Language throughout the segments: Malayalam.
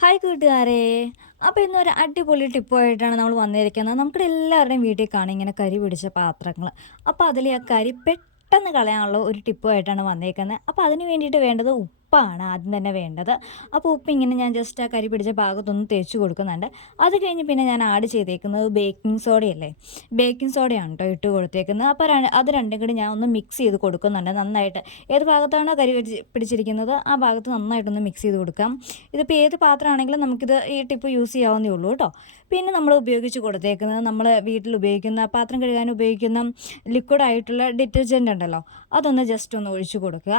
ഹായ് കൂട്ടുകാരെ. അപ്പോൾ ഇന്നൊരു അടിപൊളി ടിപ്പുമായിട്ടാണ് നമ്മൾ വന്നിരിക്കുന്നത്. നമുക്ക് എല്ലാവരുടെയും വീട്ടിൽ കാണും ഇങ്ങനെ കരി പിടിച്ച പാത്രങ്ങൾ. അപ്പോൾ അതിൽ ആ കരി പെട്ടെന്ന് കളയാനുള്ള ഒരു ടിപ്പുമായിട്ടാണ് വന്നേക്കുന്നത്. അപ്പോൾ അതിന് വേണ്ടിയിട്ട് വേണ്ടത് ഉപ്പാണ് ആദ്യം തന്നെ വേണ്ടത്. അപ്പോൾ ഉപ്പ് ഇങ്ങനെ ഞാൻ ജസ്റ്റ് ആ കരി പിടിച്ച ഭാഗത്തൊന്ന് തേച്ച് കൊടുക്കുന്നുണ്ട്. അത് കഴിഞ്ഞ് പിന്നെ ഞാൻ ആഡ് ചെയ്തേക്കുന്നത് ബേക്കിംഗ് സോഡയല്ലേ, ബേക്കിംഗ് സോഡയാണ് കേട്ടോ ഇട്ട് കൊടുത്തേക്കുന്നത്. അപ്പോൾ അത് രണ്ടും കൂടി ഞാൻ ഒന്ന് മിക്സ് ചെയ്ത് കൊടുക്കുന്നുണ്ട് നന്നായിട്ട്. ഏത് ഭാഗത്താണോ കരി പിടിച്ചിരിക്കുന്നത് ആ ഭാഗത്ത് നന്നായിട്ടൊന്ന് മിക്സ് ചെയ്ത് കൊടുക്കാം. ഇതിപ്പോൾ ഏത് പാത്രമാണെങ്കിലും നമുക്കിത് ഈ ടിപ്പ് യൂസ് ചെയ്യാവുന്നേ ഉള്ളൂ കേട്ടോ. പിന്നെ നമ്മൾ ഉപയോഗിച്ച് കൊടുത്തേക്കുന്നത് നമ്മൾ വീട്ടിൽ ഉപയോഗിക്കുന്ന പാത്രം കഴുകാൻ ഉപയോഗിക്കുന്ന ലിക്വിഡായിട്ടുള്ള ഡിറ്റർജൻ്റ് ഉണ്ടല്ലോ, അതൊന്ന് ജസ്റ്റ് ഒന്ന് ഒഴിച്ച് കൊടുക്കുക.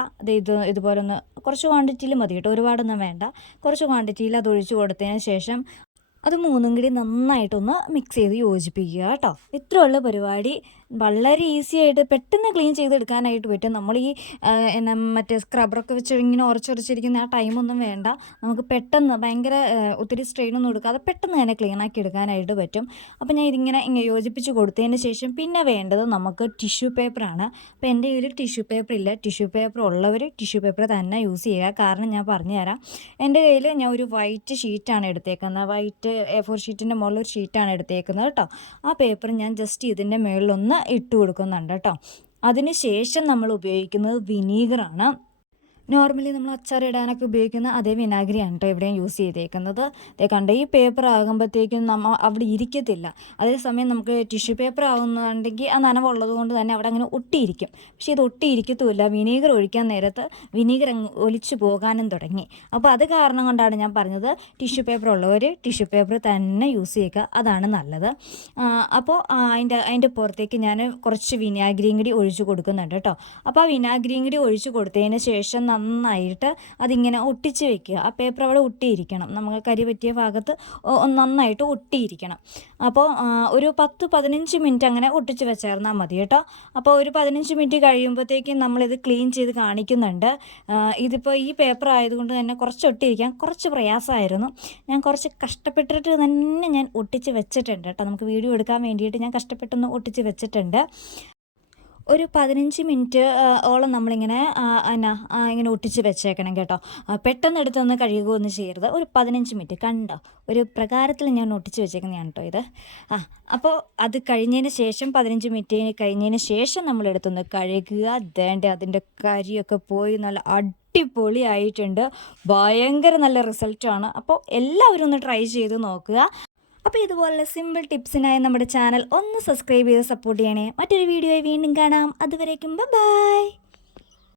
ഇതുപോലെ ഒന്ന് കുറച്ച് ക്വാണ്ടിറ്റിയിൽ മതി കേട്ടോ, ഒരുപാടൊന്നും വേണ്ട. കുറച്ച് ക്വാണ്ടിറ്റിയിൽ അത് ഒഴിച്ച് കൊടുത്തതിന് ശേഷം അത് മൂന്നും കൂടി നന്നായിട്ടൊന്ന് മിക്സ് ചെയ്ത് യോജിപ്പിക്കുക കേട്ടോ. ഇത്രയുള്ള പരിപാടി വളരെ ഈസി ആയിട്ട് പെട്ടെന്ന് ക്ലീൻ ചെയ്തെടുക്കാനായിട്ട് പറ്റും. നമ്മൾ ഈ മറ്റേ സ്ക്രബറൊക്കെ വെച്ച് ഇങ്ങനെ ഉറച്ചുറച്ചിരിക്കുന്ന ആ ടൈമൊന്നും വേണ്ട. നമുക്ക് പെട്ടെന്ന് ഭയങ്കര ഒത്തിരി സ്ട്രെയിനൊന്നും എടുക്കാതെ പെട്ടെന്ന് തന്നെ ക്ലീൻ ആക്കി എടുക്കാനായിട്ട് പറ്റും. അപ്പോൾ ഞാൻ ഇതിങ്ങനെ യോജിപ്പിച്ച് കൊടുത്തതിന് ശേഷം പിന്നെ വേണ്ടത് നമുക്ക് ടിഷ്യൂ പേപ്പറാണ്. അപ്പോൾ എൻ്റെ കയ്യിൽ ടിഷ്യൂ പേപ്പർ ഇല്ല. ടിഷ്യൂ പേപ്പർ ഉള്ളവർ ടിഷ്യൂ പേപ്പർ തന്നെ യൂസ് ചെയ്യുക. കാരണം ഞാൻ പറഞ്ഞുതരാം. എൻ്റെ കയ്യിൽ ഞാൻ ഒരു വൈറ്റ് ഷീറ്റാണ് എടുത്തേക്കുന്നത്. വൈറ്റ് A4 ഷീറ്റിൻ്റെ മുകളിൽ ഒരു ഷീറ്റാണ് എടുത്തേക്കുന്നത് കേട്ടോ. ആ പേപ്പർ ഞാൻ ജസ്റ്റ് ഇതിൻ്റെ മുകളിലൊന്ന് ഇട്ട് കൊടുക്കുന്നുണ്ട് കേട്ടോ. അതിന് ശേഷം നമ്മൾ ഉപയോഗിക്കുന്നത് വിനീഗറാണ്. നോർമലി നമ്മൾ അച്ചാറിടാനൊക്കെ ഉപയോഗിക്കുന്ന അതേ വിനാഗിരിയാണ് കേട്ടോ ഇവിടെയും യൂസ് ചെയ്തേക്കുന്നത്. കണ്ട ഈ പേപ്പർ ആകുമ്പോഴത്തേക്കും നമ്മൾ അവിടെ ഇരിക്കത്തില്ല. അതേസമയം നമുക്ക് ടിഷ്യൂ പേപ്പർ ആകുന്നുണ്ടെങ്കിൽ ആ നനവുള്ളത് കൊണ്ട് തന്നെ അവിടെ അങ്ങനെ ഒട്ടിയിരിക്കും. പക്ഷേ ഇത് ഒട്ടിയിരിക്കത്തുമില്ല. വിനീഗർ ഒഴിക്കാൻ നേരത്ത് വിനീഗർ അങ്ങ് ഒലിച്ചു പോകാനും തുടങ്ങി. അപ്പോൾ അത് കാരണം കൊണ്ടാണ് ഞാൻ പറഞ്ഞത് ടിഷ്യൂ പേപ്പർ ഉള്ളവർ ടിഷ്യൂ പേപ്പർ തന്നെ യൂസ് ചെയ്യുക, അതാണ് നല്ലത്. അപ്പോൾ അതിൻ്റെ പുറത്തേക്ക് ഞാൻ കുറച്ച് വിനാഗിരിയും കൂടി ഒഴിച്ച് കൊടുക്കുന്നുണ്ട് കേട്ടോ. അപ്പോൾ ആ വിനാഗിരിയും കൂടി ഒഴിച്ച് കൊടുത്തതിന് ശേഷം നന്നായിട്ട് അതിങ്ങനെ ഒട്ടിച്ച് വെക്കുക. ആ പേപ്പർ അവിടെ ഒട്ടിയിരിക്കണം. നമുക്ക് കരി പറ്റിയ ഭാഗത്ത് നന്നായിട്ട് ഒട്ടിയിരിക്കണം. അപ്പോൾ ഒരു 10-15 മിനിറ്റ് അങ്ങനെ ഒട്ടിച്ച് വെച്ചേർന്നാൽ മതി കേട്ടോ. അപ്പോൾ ഒരു 15 മിനിറ്റ് കഴിയുമ്പോഴത്തേക്കും നമ്മളിത് ക്ലീൻ ചെയ്ത് കാണിക്കുന്നുണ്ട്. ഇതിപ്പോൾ ഈ പേപ്പർ ആയതുകൊണ്ട് തന്നെ കുറച്ച് ഒട്ടിയിരിക്കാൻ കുറച്ച് പ്രയാസമായിരുന്നു. ഞാൻ കുറച്ച് കഷ്ടപ്പെട്ടിട്ട് തന്നെ ഞാൻ ഒട്ടിച്ച് വെച്ചിട്ടുണ്ട് കേട്ടോ. നമുക്ക് വീഡിയോ എടുക്കാൻ വേണ്ടിയിട്ട് ഞാൻ കഷ്ടപ്പെട്ടൊന്ന് ഒട്ടിച്ച് വെച്ചിട്ടുണ്ട്. ഒരു 15 മിനിറ്റ് ഓളം നമ്മളിങ്ങനെ ഇങ്ങനെ ഒട്ടിച്ച് വെച്ചേക്കണം കേട്ടോ. പെട്ടെന്ന് എടുത്തൊന്ന് കഴുകുകയൊന്നും ചെയ്യരുത്. ഒരു 15 മിനിറ്റ് കണ്ടോ, ഒരു പ്രകാരത്തിൽ ഞാൻ ഒട്ടിച്ച് വെച്ചേക്കുന്നതാണ് കേട്ടോ ഇത്. അപ്പോൾ അത് കഴിഞ്ഞതിന് ശേഷം 15 മിനിറ്റ് കഴിഞ്ഞതിന് ശേഷം നമ്മളെടുത്തൊന്ന് കഴുകുക. അതിൻ്റെ കരിയൊക്കെ പോയി നല്ല അടിപൊളിയായിട്ടുണ്ട്. ഭയങ്കര നല്ല റിസൾട്ടാണ്. അപ്പോൾ എല്ലാവരും ഒന്ന് ട്രൈ ചെയ്ത് നോക്കുക. അപ്പോൾ ഇതുപോലുള്ള സിമ്പിൾ ടിപ്സിനായി നമ്മുടെ ചാനൽ ഒന്ന് സബ്സ്ക്രൈബ് ചെയ്ത് സപ്പോർട്ട് ചെയ്യണേ. മറ്റൊരു വീഡിയോയിൽ വീണ്ടും കാണാം. അതുവരേക്കും ബൈ.